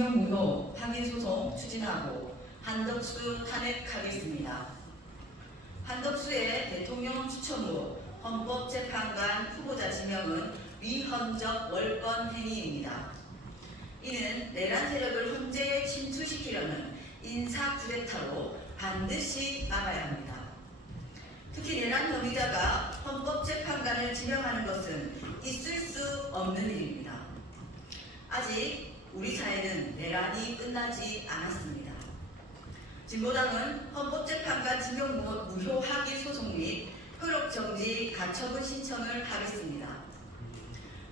징용무효 항의소송 추진하고 한덕수 탄핵하겠습니다. 한덕수의 대통령 추천 후 헌법재판관 후보자 지명은 위헌적 월권 행위입니다. 이는 내란 세력을 헌재에 침투시키려는 인사 쿠데타로 반드시 막아야 합니다. 특히 내란 혐의자가 헌법재판관을 지명하는 것은 있을 수 없는 일입니다. 아직 우리 사회는 내란이 끝나지 않았습니다. 진보당은 헌법재판관 지명 무- 무효 하기 소송 및 효력정지 가처분 신청을 하겠습니다.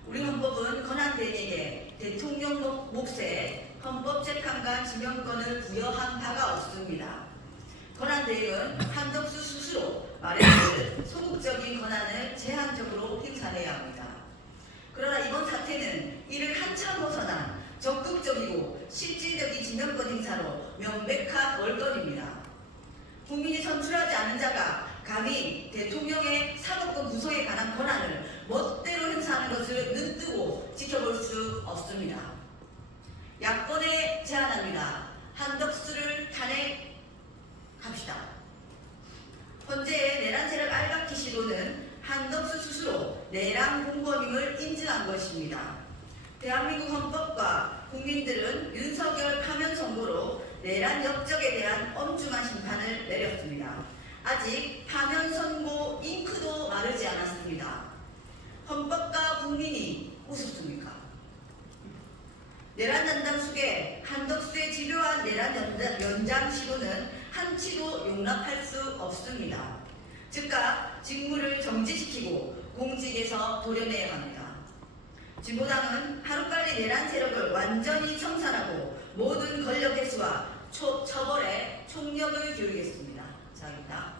우리 헌법은 권한대행에게 대통령 목- 몫에 헌법재판관 지명권을 부여한 바가 없습니다. 권한대행은 한덕수 스스로 말했듯 소극적인 권한을 제한적으로 행사해야 합니다. 그러나 이번 사태는 이를 한참 벗어난 적극적이고 실질적인 지명권 행사로 명백한 월권입니다. 국민이 선출하지 않은 자가 감히 대통령의 사법권 구성에 관한 권한을 멋대로 행사하는 것을 눈뜨고 지켜볼 수 없습니다. 야권에 제안합니다. 한덕수를 탄핵합시다. 현재의 내란 세력 알박기 시도는 한덕수 스스로 내란 공범임을 인증한 것입니다. 대한민국 헌법과 국민들은 내란 역적에 대한 엄중한 심판을 내렸습니다. 아직 파면 선고 잉크도 마르지 않았습니다. 헌법과 국민이 우습습니까? 내란 연장 속에 한덕수의 집요한 내란 연장, 연장 시도는 한치도 용납할 수 없습니다. 즉각 직무를 정지시키고 공직에서 도려내야 합니다. 진보당은 하루빨리 내란 세력을 완전히 청산하고 모든 권력 개수와 초, 처벌에 총력을 기울이겠습니다. 자입니다.